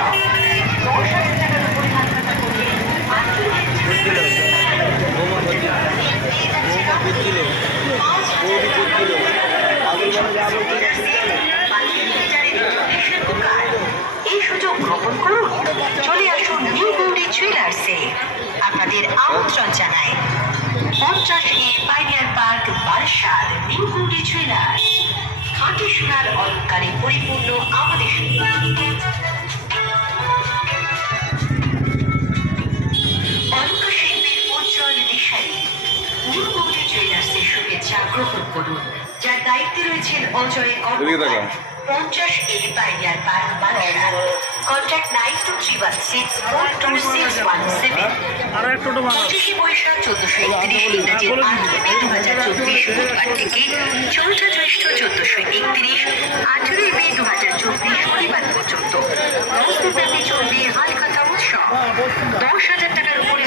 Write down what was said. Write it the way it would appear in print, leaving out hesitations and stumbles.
উৎসব। 10,000 টাকার উপরে হালখাতা করলে 5,000 এই সুযোগ গ্রহণ করুন। চলে আসুন নিউ গৌরী জুয়েলার্সে। আপনাদের আমন্ত্রণ জানায় 50A pioneer park, Barasat. New Gauri jewellers, খাঁটি সোনার অলংকারে পরিপূর্ণ আমাদের অলঙ্কার শিল্পের উজ্জ্বল দিশারি। নিউ গৌরী জুয়েলার্সের শুভেচ্ছা গ্রহণ করুন, যার দায়িত্বে রয়েছেন Ajay Karmakar. 50A pioneer park, Barasat. Contact 9231642617। 25 Baishakh 1431 ইংরাজি 8 মে 2024 বুধবার থেকে 4 জ্যৈষ্ঠ 1431 18 মে 2024 শনিবার পর্যন্ত 9 দিনব্যাপী চলবে হালখাতা উৎসব। 10,000 টাকার উপরে